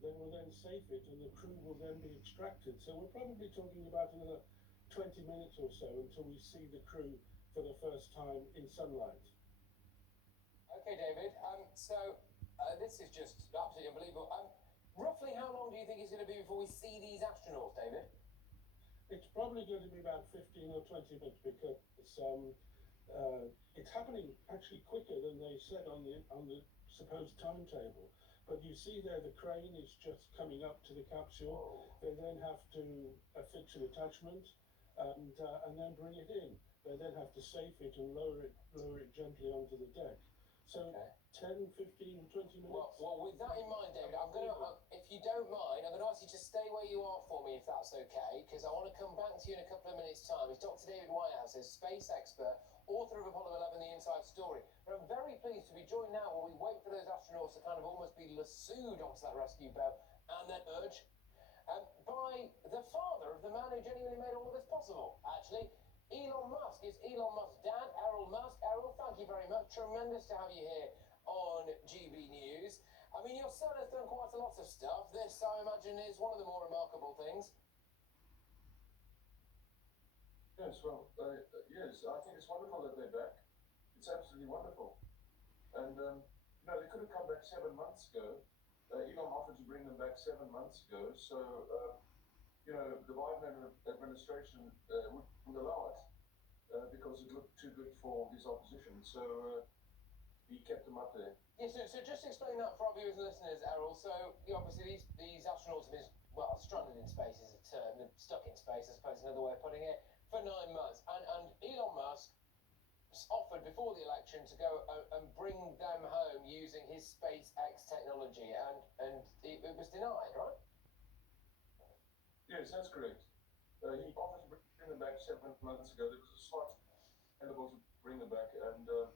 they will then safe it and the crew will then be extracted. So we're probably talking about another 20 minutes or so until we see the crew for the first time in sunlight. Okay, David. This is just absolutely unbelievable. Roughly how long do you think it's going to be before we see these astronauts, David? It's probably going to be about 15 or 20 minutes because it's happening actually quicker than they said on the supposed timetable. But you see there, the crane is just coming up to the capsule. They then have to affix an attachment and then bring it in. They then have to safe it and lower it gently onto the deck. So okay. 10, 15, 20 minutes. Well, with that in mind, David, if you don't mind, I'm going to ask you to stay where you are for me, if that's okay, because I want to come back to you in a couple of minutes' time. It's Dr. David Whitehouse, a space expert, author of Apollo 11, The Inside Story. But I'm very pleased to be joined now while we wait for those astronauts to kind of almost be lassoed onto that rescue boat and then urged by the father of the man who genuinely made all of this possible, actually. Elon Musk. It's Elon Musk's dad, Errol Musk. Errol, thank you very much. Tremendous to have you here on GB News. I mean, your son has done quite a lot of stuff. This, I imagine, is one of the more remarkable things. Yes, yes, I think it's wonderful that they're back. It's absolutely wonderful. And, they could have come back 7 months ago. Elon offered to bring them back 7 months ago. So, the Biden administration wouldn't allow it because it looked too good for his opposition. So he kept them up there. Yeah, so just explain that for our viewers and listeners, Errol. So obviously these astronauts have been, stranded in space is a term, stuck in space, I suppose is another way of putting it, for 9 months. And Elon Musk offered before the election to go and bring them home using his SpaceX technology, and it was denied, right? Yes, that's correct. He offered to bring them back 7 months ago. There was a slot available to bring them back, and the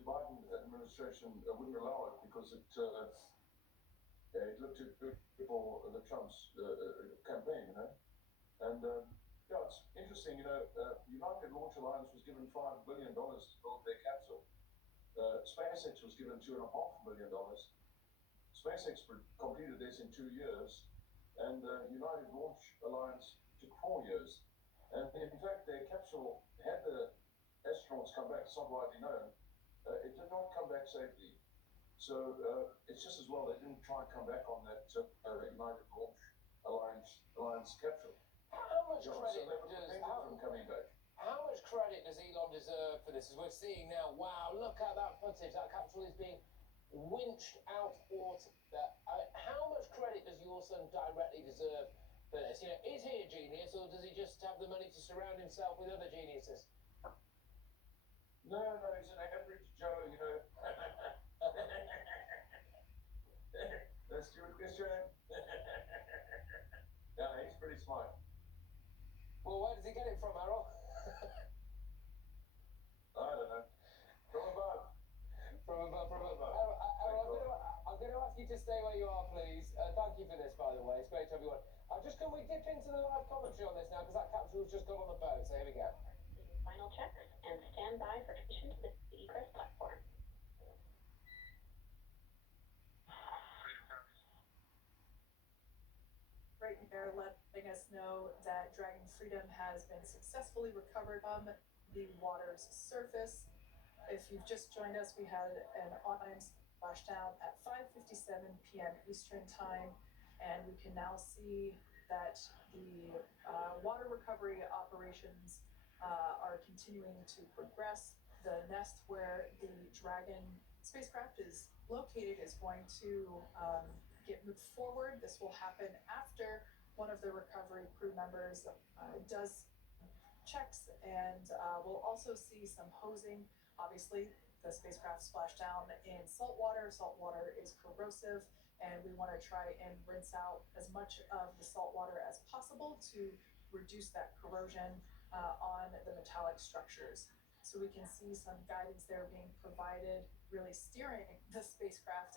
Biden administration wouldn't allow it because it looked too good for the Trump's campaign, And it's interesting, United Launch Alliance was given $5 billion to build their capsule. SpaceX was given $2.5 billion. SpaceX completed this in 2 years. And United Launch Alliance took 4 years. And in fact, their capsule had the astronauts come back, it's not widely known. It did not come back safely. So it's just as well they didn't try and come back on that United Launch Alliance capsule. How much credit does Elon deserve for this? As we're seeing now, wow, look at that footage. That capsule is being winched out water. How much credit does your son directly deserve for this? Is he a genius, or does he just have the money to surround himself with other geniuses? No, he's an average Joe, That's stupid question. Yeah, he's pretty smart. Well, where does he get it from, Errol? I don't know. From above. Errol, I'm going to ask you to stay where you are, please. Thank you for this, by the way. It's great to have you on. Can we dip into the live commentary on this now? Because that capsule's just got on the boat. So here we go. Final checks and stand by for admission to the egress platform. Right there, letting us know that Dragon Freedom has been successfully recovered from the water's surface. If you've just joined us, we had an on-time splashdown at 5:57 p.m. Eastern Time, and we can now see that the water recovery operations are continuing to progress. The nest where the Dragon spacecraft is located is going to get moved forward. This will happen after one of the recovery crew members does checks, and we'll also see some hosing. Obviously, the spacecraft splashed down in salt water. Salt water is corrosive, and we want to try and rinse out as much of the salt water as possible to reduce that corrosion on the metallic structures. So we can see some guidance there being provided, really steering the spacecraft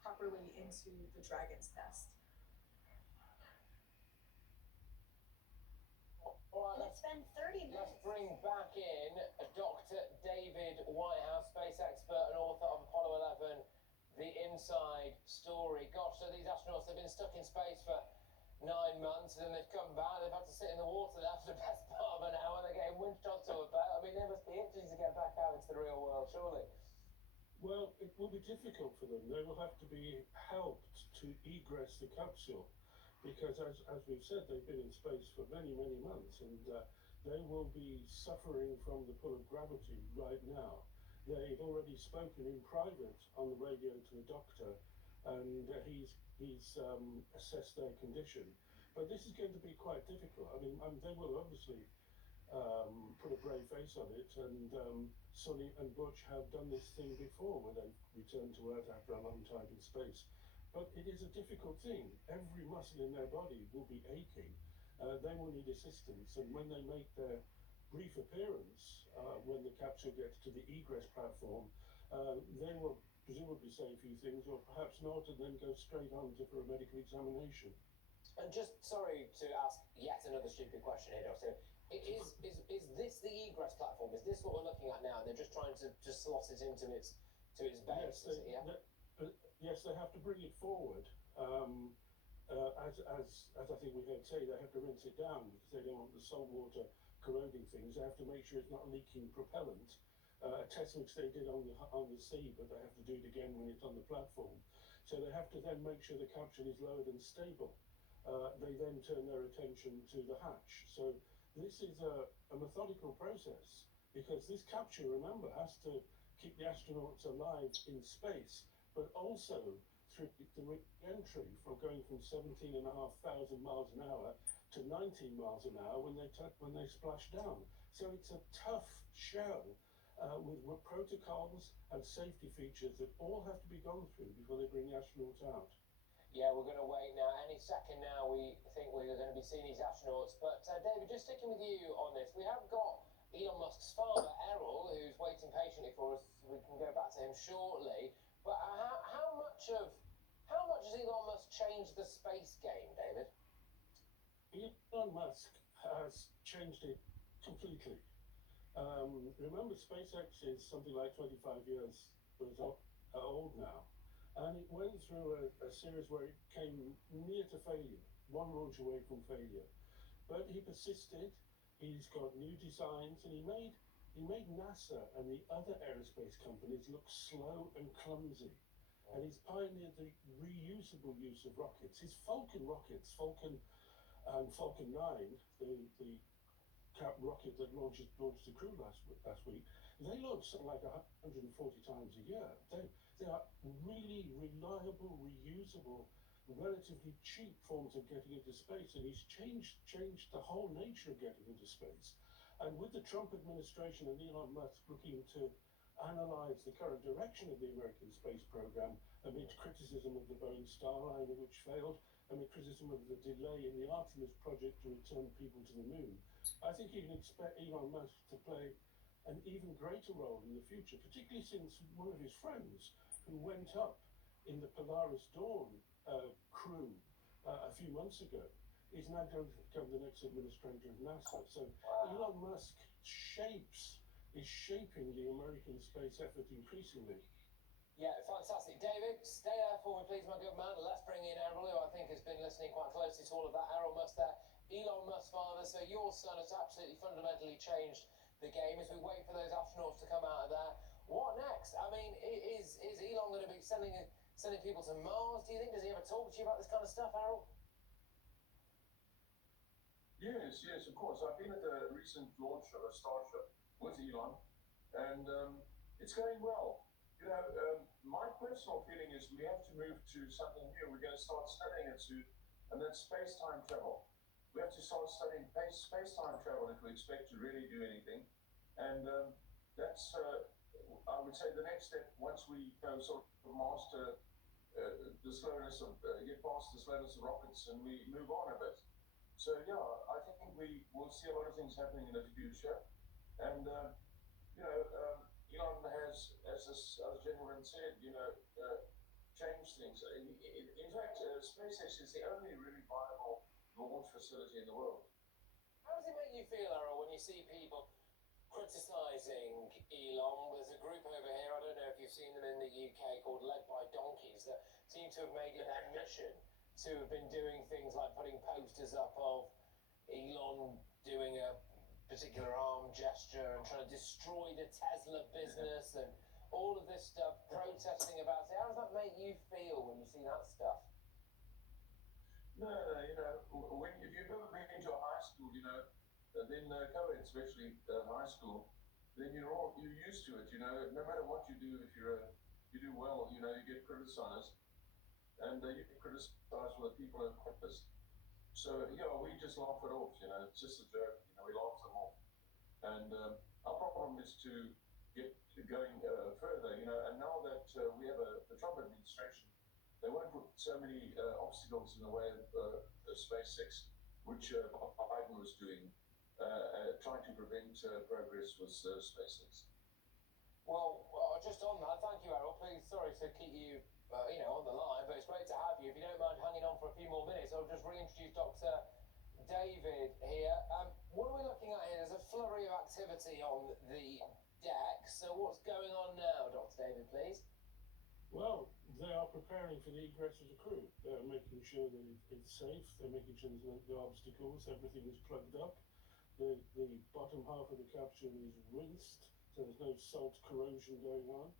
properly into the Dragon's nest. All right, It's been 30 minutes. Let's bring back in Dr. David Whitehouse, space expert and author of Apollo 11, The Inside Story. Gosh, so these astronauts, they've been stuck in space for 9 months, and then they've come back, they've had to sit in the water there for the best part of an hour, they're getting winched onto a boat. I mean, they must be itching to get back out into the real world, surely. Well, it will be difficult for them. They will have to be helped to egress the capsule because, as we've said, they've been in space for many, many months and they will be suffering from the pull of gravity right now. They've already spoken in private on the radio to the doctor and he's assessed their condition. But this is going to be quite difficult. I mean, they will obviously put a brave face on it, and Sonny and Butch have done this thing before where they've returned to Earth after a long time in space. But it is a difficult thing. Every muscle in their body will be aching. They will need assistance, and when they make their brief appearance, when the capsule gets to the egress platform, they will presumably say a few things, or perhaps not, and then go straight on for a medical examination. And just, sorry to ask yet another stupid question here, Doctor. Is this the egress platform? Is this what we're looking at now? They're just trying to just slot it into its base, Yes, they have to bring it forward. As I think we heard say, they have to rinse it down because they don't want the salt water corroding things. They have to make sure it's not leaking propellant. A test which they did on the sea, but they have to do it again when it's on the platform. So they have to then make sure the capsule is lowered and stable. They then turn their attention to the hatch. So this is a methodical process because this capsule, remember, has to keep the astronauts alive in space, but also through the entry from going from 17,500 miles an hour to 19 miles an hour when they splash down. So it's a tough shell with protocols and safety features that all have to be gone through before they bring the astronauts out. Yeah, we're going to wait now. Any second now, we think we're going to be seeing these astronauts. But David, just sticking with you on this, we have got Elon Musk's father, Errol, who's waiting patiently for us. We can go back to him shortly. But how much has Elon Musk changed the space game, David? Elon Musk has changed it completely. Remember, SpaceX is something like 25 years old now, and it went through a series where it came near to failure, one launch away from failure. But he persisted. He's got new designs, and he made NASA and the other aerospace companies look slow and clumsy. And he's pioneered the reusable use of rockets. His Falcon rockets, Falcon and Falcon 9, the rocket that launched the crew last week, they launch something like 140 times a year. They are really reliable, reusable, relatively cheap forms of getting into space, and he's changed the whole nature of getting into space. And with the Trump administration and Elon Musk looking to analyze the current direction of the American space program amid criticism of the Boeing Starliner, which failed, and the criticism of the delay in the Artemis project to return people to the moon, I think you can expect Elon Musk to play an even greater role in the future, particularly since one of his friends who went up in the Polaris Dawn crew a few months ago is now going to become the next administrator of NASA. So Elon Musk is shaping the American space effort increasingly. Yeah, fantastic. David, stay there for me, please, my good man. Let's bring in Errol, who I think has been listening quite closely to all of that. Errol Musk there, Elon Musk's father. So your son has absolutely fundamentally changed the game as we wait for those astronauts to come out of there. What next? I mean, is Elon going to be sending people to Mars, do you think? Does he ever talk to you about this kind of stuff, Errol? Yes, of course. I've been at the recent launch of a Starship with Elon, and it's going well. You know, my personal feeling is we have to move to something new. We're going to start studying it soon, and that's space-time travel. We have to start studying space-time travel if we expect to really do anything. And that's, I would say, the next step once we sort of master the slowness of, get past the slowness of rockets and we move on a bit. So, yeah, I think we will see a lot of things happening in the future. And, you know, Elon has, as this other gentleman said, changed things. In fact, SpaceX is the only really viable launch facility in the world. How does it make you feel, Errol, when you see people criticising Elon? There's a group over here, I don't know if you've seen them in the UK, called Led by Donkeys, that seem to have made it their mission to have been doing things like putting posters up of Elon doing a particular arm gesture and trying to destroy the Tesla business and all of this stuff, protesting about it. How does that make you feel when you see that stuff? No, you know, if you've ever been into a high school, you know, then co-ed, especially high school, then you're used to it. You know, no matter what you do, if you do well, you know, you get criticized, and you get criticized for the people who quit this. So yeah, we just laugh it off. You know, it's just a joke. You know, we laugh them off, and our problem is to get going further. You know, and now that we have the Trump administration, they want to put so many obstacles in the way of SpaceX, which Biden was doing, trying to prevent progress with SpaceX. Well, just on that, thank you, Errol. Please, sorry to keep you, on the line, but it's great to have you. If you don't mind hanging on for a few more minutes, I'll just reintroduce Dr. David here. What are we looking at here? There's a flurry of activity on the deck. So what's going on now, Dr. David, please? Well, they are preparing for the egress of the crew. They're making sure that it's safe. They're making sure there's no obstacles. Everything is plugged up. The bottom half of the capsule is rinsed, so there's no salt corrosion going on.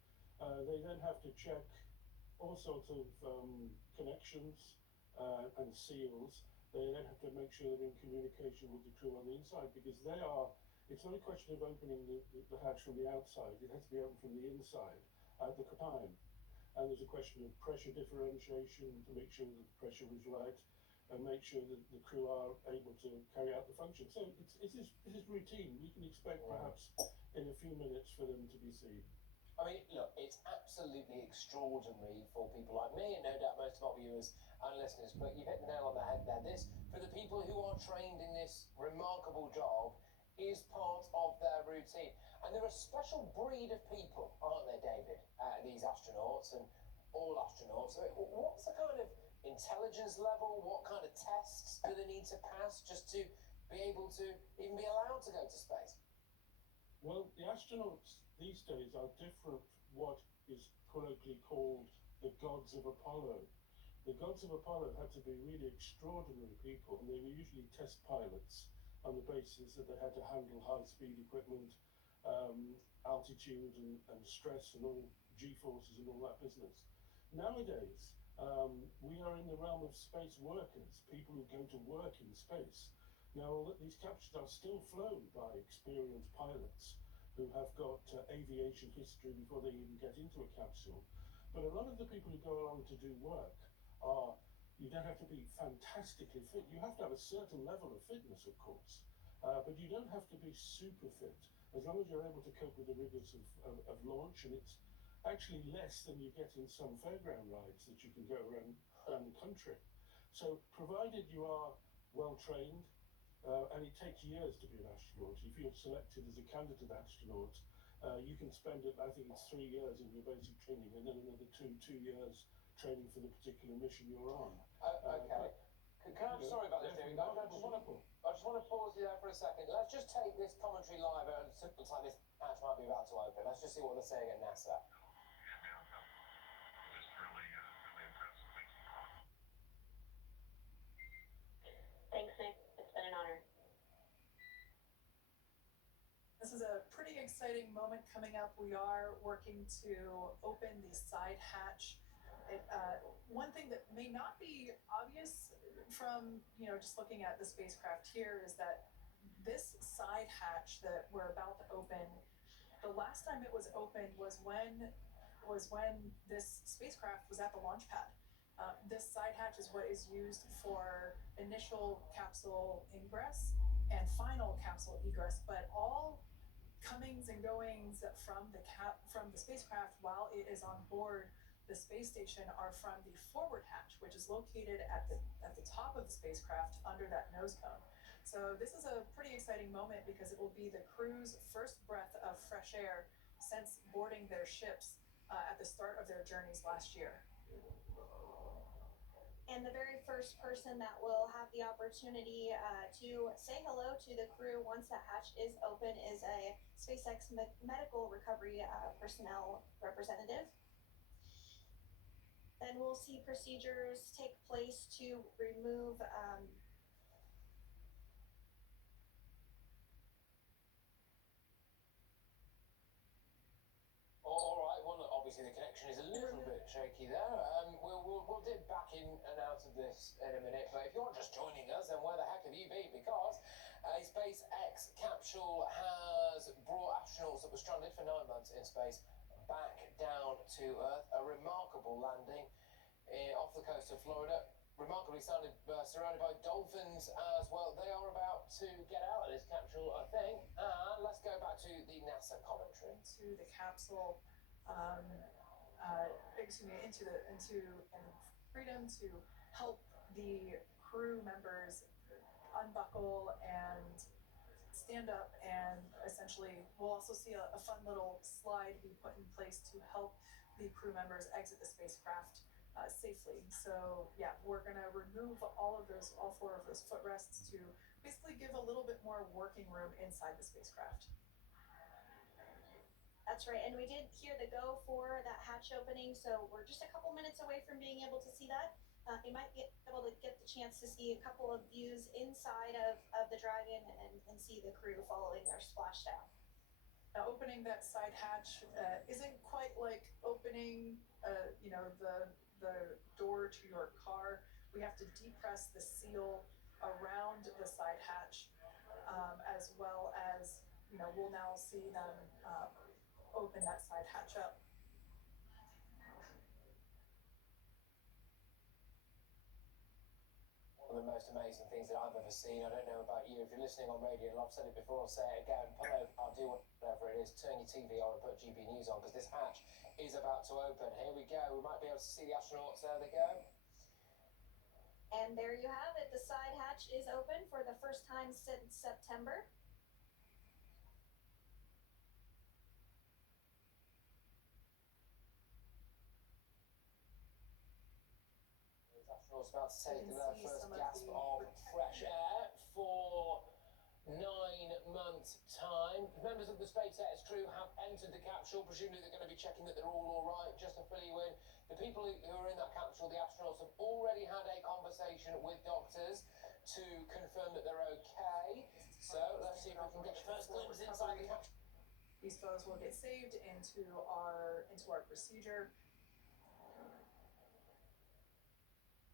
They then have to check all sorts of connections and seals. They then have to make sure they're in communication with the crew on the inside, because it's not a question of opening the hatch from the outside. It has to be opened from the inside at the time. And there's a question of pressure differentiation to make sure that the pressure is right and make sure that the crew are able to carry out the function. So it is routine. We can expect perhaps in a few minutes for them to be seen. I mean, look, it's absolutely extraordinary for people like me, and no doubt most of our viewers and listeners, but you've hit the nail on the head there. This, for the people who are trained in this remarkable job, is part of their routine. And they're a special breed of people, aren't they, David? These astronauts and all astronauts. What's the kind of intelligence level? What kind of tests do they need to pass just to be able to even be allowed to go to space? Well, the astronauts these days are different what is colloquially called the gods of Apollo. The gods of Apollo had to be really extraordinary people, and they were usually test pilots on the basis that they had to handle high-speed equipment, altitude and stress and all G-forces and all that business. Nowadays, we are in the realm of space workers, people who go to work in space. Now, these capsules are still flown by experienced pilots who have got aviation history before they even get into a capsule. But a lot of the people who go along to do work you don't have to be fantastically fit. You have to have a certain level of fitness, of course, but you don't have to be super fit, as long as you're able to cope with the rigors of launch, and it's actually less than you get in some fairground rides that you can go around the country. So provided you are well trained, and it takes years to be an astronaut. If you're selected as a candidate astronaut, you can spend, I think it's 3 years in your basic training, and then another two years training for the particular mission you're on. Okay. Sorry about this, David. I just want to pause you there for a second. Let's just take this commentary live at a simple time. This hatch might be about to open. Let's just see what they're saying at NASA. Thanks, Nick. It's been an honor. This is a pretty exciting moment coming up. We are working to open the side hatch. One thing that may not be obvious from, just looking at the spacecraft here is that this side hatch that we're about to open, the last time it was opened was when this spacecraft was at the launch pad. This side hatch is what is used for initial capsule ingress and final capsule egress, but all comings and goings from the spacecraft while it is on board the space station are from the forward hatch, which is located at the top of the spacecraft under that nose cone. So this is a pretty exciting moment because it will be the crew's first breath of fresh air since boarding their ships at the start of their journeys last year. And the very first person that will have the opportunity to say hello to the crew once that hatch is open is a SpaceX medical recovery personnel representative. Then we'll see procedures take place to remove, All right. Well, look, obviously the connection is a little bit shaky there. We'll dip back in and out of this in a minute. But if you're just joining us, then where the heck have you been? Because a SpaceX capsule has brought astronauts that were stranded for 9 months in space back down to Earth. A remarkable landing off the coast of Florida. Remarkably surrounded by dolphins as well. They are about to get out of this capsule, I think. And let's go back to the NASA commentary. To the capsule, into freedom to help the crew members unbuckle and stand up, and essentially we'll also see a fun little slide be put in place to help the crew members exit the spacecraft safely. So yeah, we're gonna remove all 4 of those footrests to basically give a little bit more working room inside the spacecraft. That's right, and we did hear the go for that hatch opening, so we're just a couple minutes away from being able to see that. You might be able to get the chance to see a couple of views inside of the Dragon and see the crew following their splashdown. Now, opening that side hatch isn't quite like opening, the door to your car. We have to depress the seal around the side hatch, as well as, we'll now see them open that side hatch up. One of the most amazing things that I've ever seen. I don't know about you. If you're listening on radio, and I've said it before, I'll say it again. Pull over, I'll do whatever it is. Turn your TV on and put GB News on, because this hatch is about to open. Here we go. We might be able to see the astronauts. There they go. And there you have it. The side hatch is open for the first time since September. Astronauts about to take their first gasp of fresh air for 9 months' time. Members of the SpaceX crew have entered the capsule. Presumably they're going to be checking that they're all right. Just to fill you in, the people who are in that capsule, the astronauts, have already had a conversation with doctors to confirm that they're okay. So let's see if we can get first glimpse inside the capsule. These photos will get saved into our procedure.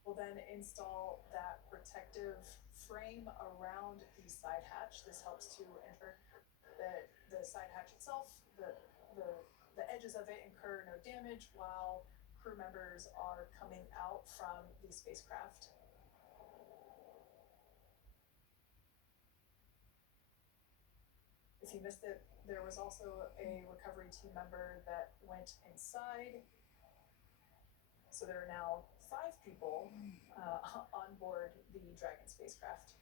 We'll then install that protective frame around the side hatch. This helps to ensure that the side hatch itself, the edges of it, incur no damage while crew members are coming out from the spacecraft. If you missed it, there was also a recovery team member that went inside. So there are now 5 people on board the Dragon spacecraft.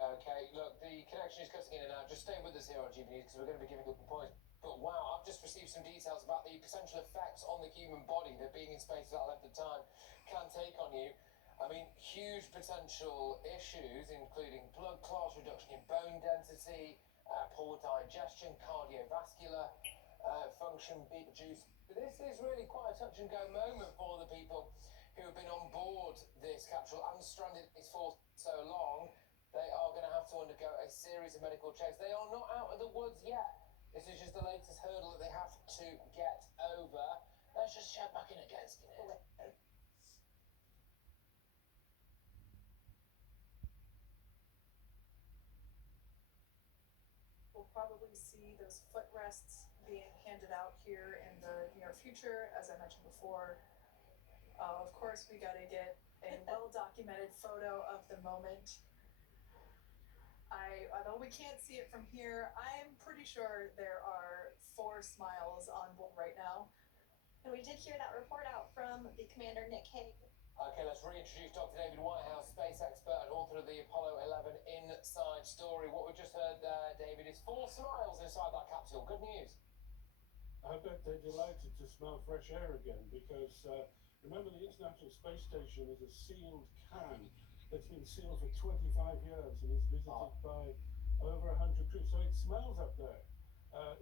Okay, look, the connection is cutting in and out. Just stay with us here on GB News, because we're going to be giving good points. But wow, I've just received some details about the potential effects on the human body that being in space for that length of time can take on you. I mean, huge potential issues, including blood clots, reduction in bone density, poor digestion, cardiovascular function being reduced. This is really quite a touch and go moment for the people who have been on board this capsule and stranded for so long. They are going to have to undergo a series of medical checks. They are not out of the woods yet. This is just the latest hurdle that they have to get over. Let's just check back in again, Skinner. We'll probably see those footrests being handed out here in the near future, as I mentioned before. Of course, we got to get a well-documented photo of the moment. Although we can't see it from here, I'm pretty sure there are 4 smiles on board right now. And we did hear that report out from the commander, Nick Hague. Okay, let's reintroduce Dr. David Whitehouse, space expert and author of the Apollo 11 Inside Story. What we just heard there, David, is 4 smiles inside that capsule. Good news. I bet they're delighted to smell fresh air again, because remember, the International Space Station is a sealed can, that's been sealed for 25 years and is visited by over 100 crews. So it smells up there.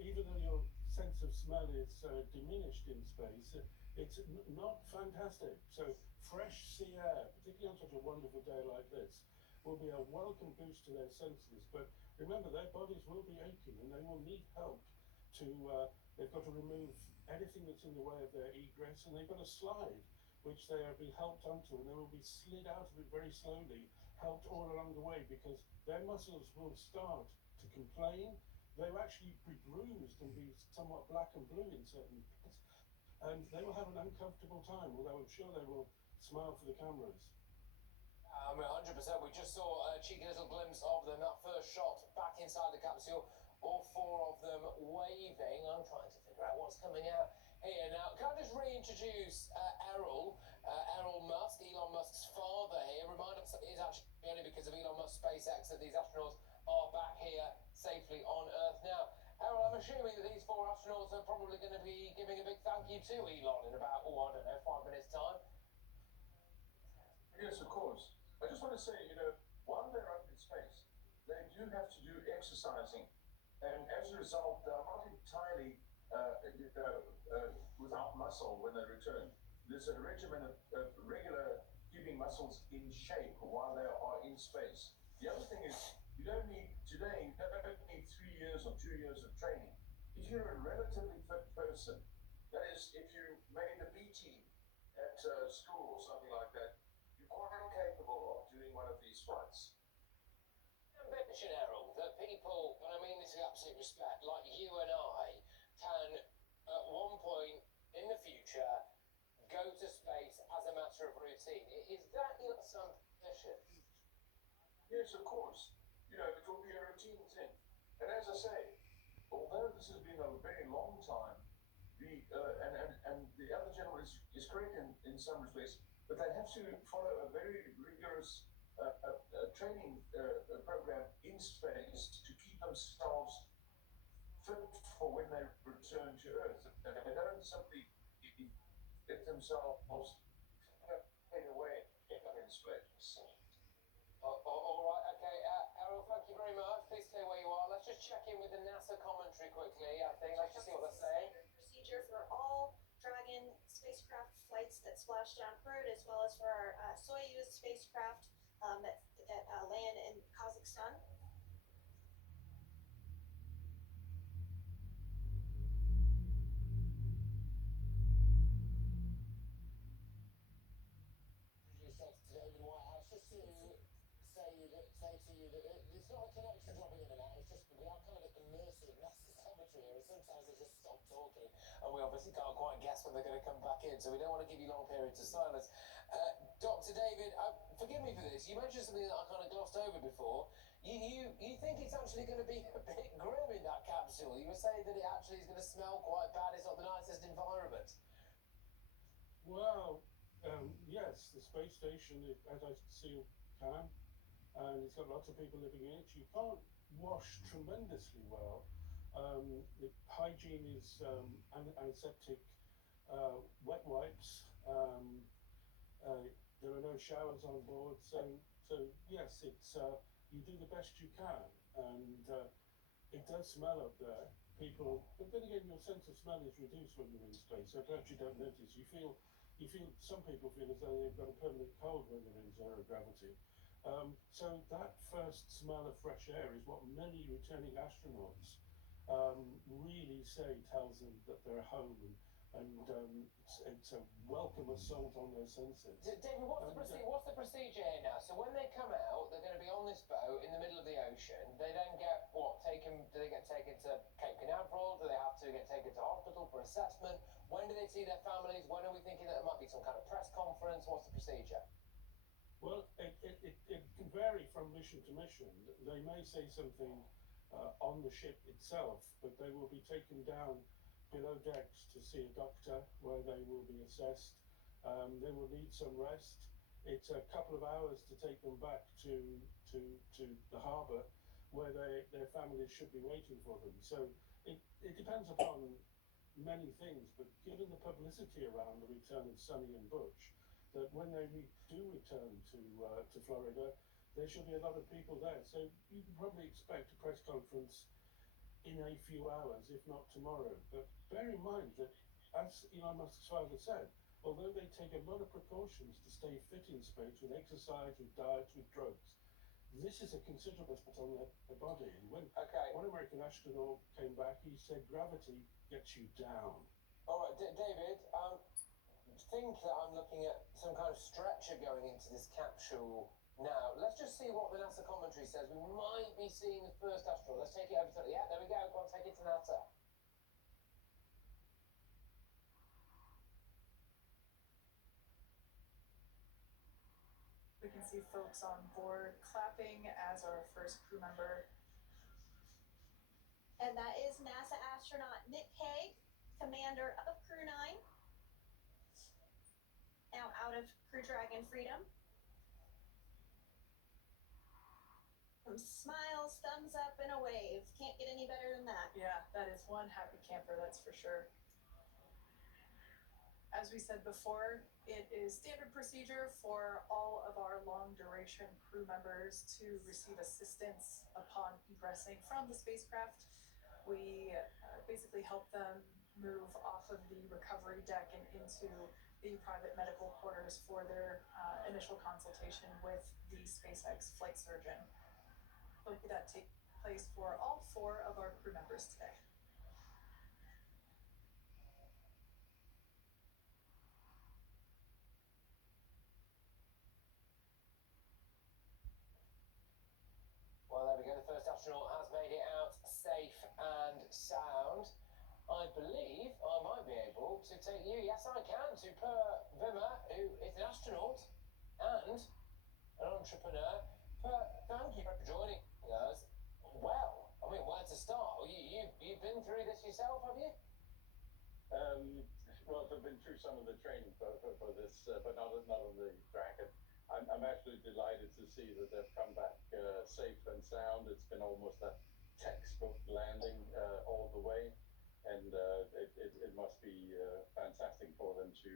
Even though your sense of smell is diminished in space, it's not fantastic. So fresh sea air, particularly on such a wonderful day like this, will be a welcome boost to their senses. But remember, their bodies will be aching and they will need help to, they've got to remove anything that's in the way of their egress, and they've got a slide which they are being helped onto, and they will be slid out of it very slowly, helped all along the way, because their muscles will start to complain. They will actually be bruised and be somewhat black and blue in certain bits, and they will have an uncomfortable time, although I'm sure they will smile for the cameras. 100%. We just saw a cheeky little glimpse of them, that first shot back inside the capsule, all four of them waving. I'm trying to figure out what's coming out here. Now, can I just reintroduce Errol Musk, Elon Musk's father here. Remind us, it is actually only because of Elon Musk's SpaceX that these astronauts are back here safely on Earth now. Errol, I'm assuming that these four astronauts are probably going to be giving a big thank you to Elon in about, I don't know, 5 minutes' time. Yes, of course. I just want to say, while they're up in space, they do have to do exercising. And as a result, they're not entirely without muscle when they return. There's a regimen of regular keeping muscles in shape while they are in space. The other thing is, you don't need 3 years or 2 years of training. If you're a relatively fit person, that is, if you made the B team at school or something like that, you're quite capable of doing one of these flights. Ambition, Errol, that people, and I mean this with absolute respect, like you and I, can at one point in the future go to space as a matter of routine. Is that your ambition? Yes, of course. It will be a routine thing. And as I say, although this has been a very long time, and the other gentleman is correct in some respects, but they have to follow a very rigorous training program in space to keep themselves fit for when they return to Earth. They don't simply get themselves taken away in space. All right, okay. Errol, thank you very much. Please stay where you are. Let's just check in with the NASA commentary quickly, I think. Let's just see what they're saying. Procedure for all Dragon spacecraft flights that splash down Crete, as well as for our Soyuz spacecraft that land in Kazakhstan. David Whitehouse, just to say to you that it's not a connection dropping in and out, it's just we are kind of at the mercy of NASA's commentary here, and sometimes they just stop talking, and we obviously can't quite guess when they're going to come back in, so we don't want to give you long periods of silence. Dr. David, forgive me for this, you mentioned something that I kind of glossed over before. You think it's actually going to be a bit grim in that capsule? You were saying that it actually is going to smell quite bad, it's not the nicest environment. Well, yes, the space station, as I see, can, and it's got lots of people living in it. You can't wash tremendously well. The hygiene is antiseptic, wet wipes. There are no showers on board, so yes, it's you do the best you can, and it does smell up there. People, but then again, your sense of smell is reduced when you're in space, so perhaps you don't notice. You feel some people feel as though they've got a permanent cold when they're in zero gravity. So that first smell of fresh air is what many returning astronauts really say tells them that they're home, and it's a welcome assault on their senses. David, what's the procedure here now? So when they come out, they're going to be on this boat in the middle of the ocean. They then get do they get taken to Cape Canaveral? Do they have to get taken to hospital for assessment? When do they see their families? When are we thinking that there might be some kind of press conference? What's the procedure? Well, it can vary from mission to mission. They may say something on the ship itself, but they will be taken down below decks to see a doctor where they will be assessed. They will need some rest. It's a couple of hours to take them back to the harbour where their families should be waiting for them. So it depends upon many things, but given the publicity around the return of Sonny and Butch, that when they do return to Florida, there should be a lot of people there. So you can probably expect a press conference in a few hours, if not tomorrow. But bear in mind that, as Elon Musk's father said, although they take a lot of precautions to stay fit in space with exercise, with diet, with drugs, this is a considerable spot on their body. And when Okay. one American astronaut came back, he said gravity gets you down. All right, David. Think that I'm looking at some kind of stretcher going into this capsule now. Let's just see what the NASA commentary says. We might be seeing the first astronaut. Let's take it over to, yeah, there we go. Go on, take it to NASA. We can see folks on board clapping as our first crew member. And that is NASA astronaut Nick Hague, commander of Crew 9. Now out of Crew Dragon Freedom. Some smiles, thumbs up, and a wave. Can't get any better than that. Yeah, that is one happy camper, that's for sure. As we said before, it is standard procedure for all of our long duration crew members to receive assistance upon egressing from the spacecraft. We basically help them move off of the recovery deck and into the private medical quarters for their initial consultation with the SpaceX flight surgeon. Hopefully that takes place for all 4 of our crew members today. Well, there we go. The first astronaut has made it out safe and sound. I believe I might be able to take you, yes I can, to Per Vimmer, who is an astronaut and an entrepreneur. Per, thank you for joining us. Well, I mean, where to start? You've been through this yourself, have you? Well, I've been through some of the training for this, but not on the Dragon. I'm actually delighted to see that they've come back safe and sound. It's been almost a textbook landing all the way, and it must be fantastic for them to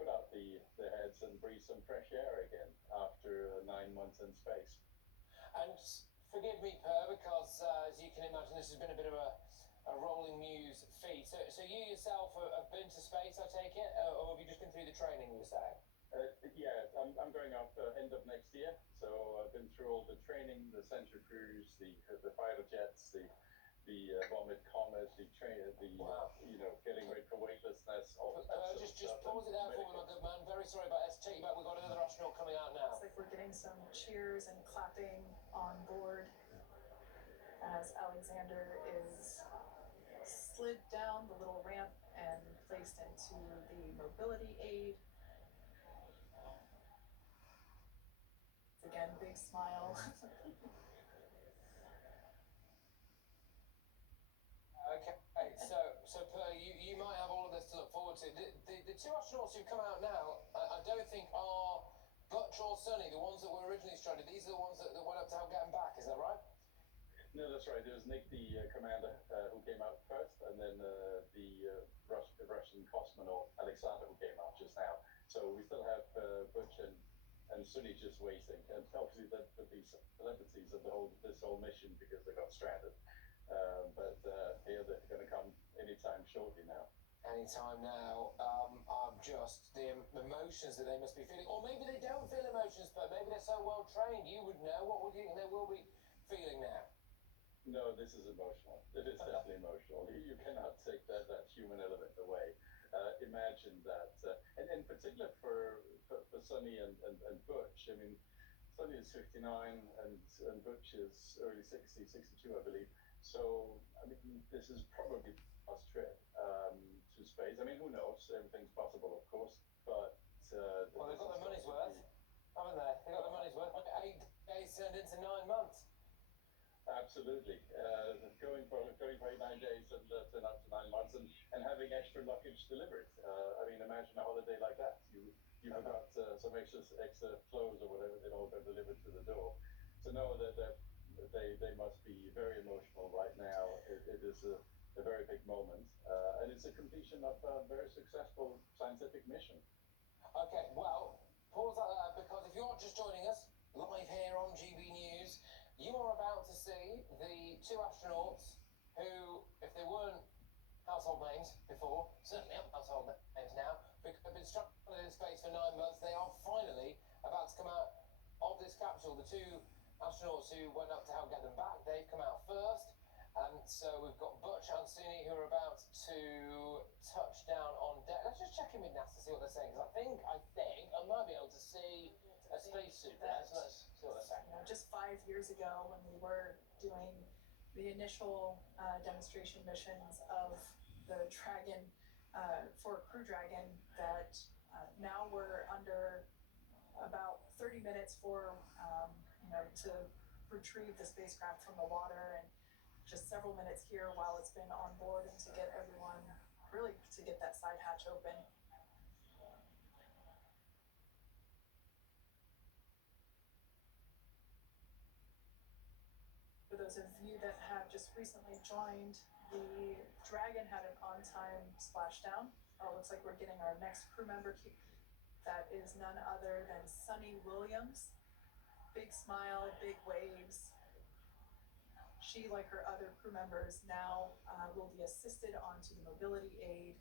put out the heads and breathe some fresh air again after 9 months in space. And forgive me, Per, because as you can imagine, this has been a bit of a rolling news feed. So you yourself have been to space, I take it, or have you just been through the training, you were saying? Yeah, I'm going up end of next year. So I've been through all the training, the centrifuge, the fighter jets, the Vomit Comet, Wow. Getting ready for weightlessness. All that Just stuff. pause it there for me, my good man. Very sorry about that. Take you back. We've got another astronaut coming out now. Looks like we're getting some cheers and clapping on board as Alexander is slid down the little ramp and placed into the mobility aid. Again, big smile. Okay, so Per, you might have all of this to look forward to. The 2 astronauts who've come out now, I don't think are Butch or Sonny, the ones that were originally stranded. These are the ones that went up to help get them back, is that right? No, that's right. There's Nick, the commander, who came out first, and then the Russian cosmonaut Alexander, who came out just now. So we still have Butch and Sunny just waiting, and obviously that would be some celebrities of this whole mission because they got stranded. But here they're going to come anytime shortly now. Anytime now. Just the emotions that they must be feeling, or maybe they don't feel emotions, but maybe they're so well trained. You would know. What would you think they will be feeling now? No, this is emotional. It is definitely emotional. You cannot take that human element away. Imagine that, and in particular for Sonny and Butch. I mean, Sonny is 59 and Butch is early 60, 62, I believe. So, I mean, this is probably the last trip to space. I mean, who knows? Everything's possible, of course. But well, they've got their money's worth, haven't they? They got their money's worth. 8 days turned into 9 months. Absolutely. Going for 9 days and turn out to 9 months and having extra luggage delivered. I mean, imagine a holiday like that. You got some extra clothes or whatever that all got delivered to the door. To know that they must be very emotional right now. It is a very big moment, and it's a completion of a very successful scientific mission. Okay, well, pause that there, because if you're just joining us live here on GB News, you are about to see the two astronauts who, if they weren't household names before, certainly aren't household names now, because they've been stranded in space for 9 months. They are finally about to come out of this capsule. The two astronauts who went up to help get them back, they've come out first. And so we've got Butch and Suni who are about to touch down on deck. Let's just check in with NASA, see what they're saying, because I think I might be able to see a spacesuit there. So let's see what they're saying. You know, just 5 years ago when we were doing the initial demonstration missions of the Dragon for Crew Dragon, that now we're under about 30 minutes for to retrieve the spacecraft from the water, and just several minutes here while it's been on board, and to get everyone really to get that side hatch open. For those of you that have just recently joined, the Dragon had an on-time splashdown. Looks like we're getting our next crew member. That is none other than Sunny Williams. Big smile, big waves. She, like her other crew members, now will be assisted onto the mobility aid.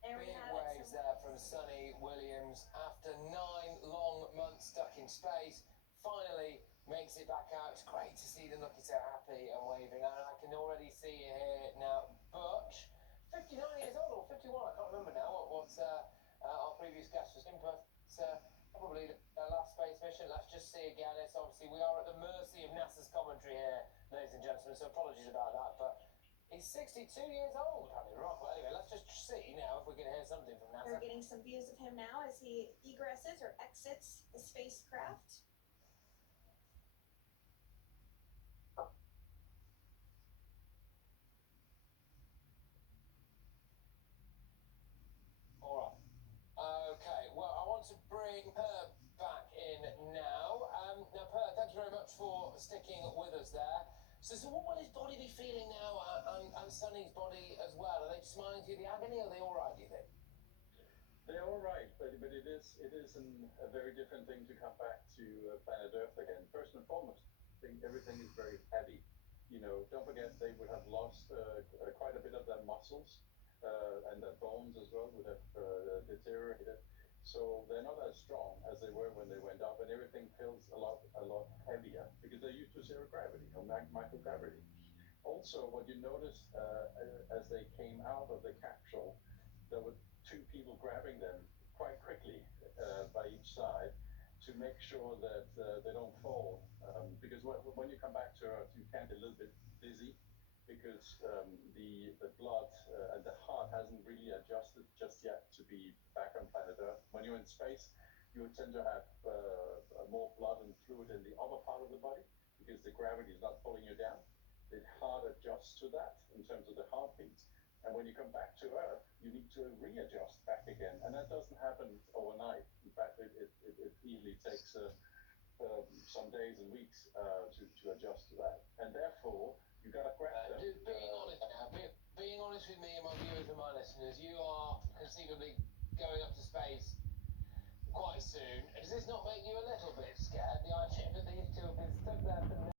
There we Big have waves it. there from Sunny Williams. After 9 long months stuck in space, finally makes it back out. It's great to see them looking so happy and waving. And I can already see here now Butch, 59 years old or 51, I can't remember now what our previous guest was in, but probably the last space mission. Let's just see again. It's obviously, we are at the mercy of NASA's commentary here, ladies and gentlemen, so apologies about that, but he's 62 years old, Paddy Rock. Well, anyway, let's just see now if we can hear something from NASA. We're getting some views of him now as he egresses or exits the spacecraft. All right. Okay. Well, I want to bring Per back in now. Now, Per, thank you very much for sticking with us there. So what will his body be feeling now, and Sunny's body as well? Are they smiling through the agony? Or are they all right, do you think? They're all right, but it is a very different thing to come back to planet Earth again. First and foremost, I think everything is very heavy. You know, don't forget they would have lost quite a bit of their muscles, and their bones as well would have deteriorated. So they're not as strong as they were when they went up, and everything feels a lot heavier because they're used to zero gravity or microgravity. Also, what you notice as they came out of the capsule, there were two people grabbing them quite quickly by each side to make sure that they don't fall. Because when you come back to Earth, you can be a little bit dizzy because the blood and the heart hasn't really adjusted just yet to be back on planet Earth. When you're in space, you tend to have more blood and fluid in the upper part of the body because the gravity is not pulling you down. The heart adjusts to that in terms of the heartbeats. And when you come back to Earth, you need to readjust back again. And that doesn't happen overnight. In fact, it easily takes some days and weeks to adjust to that. And therefore, you got to grab them. Being honest now, being honest with me and my viewers and my listeners, you are conceivably going up to space quite soon. Does this not make you a little bit scared? The idea that these two have been stuck there for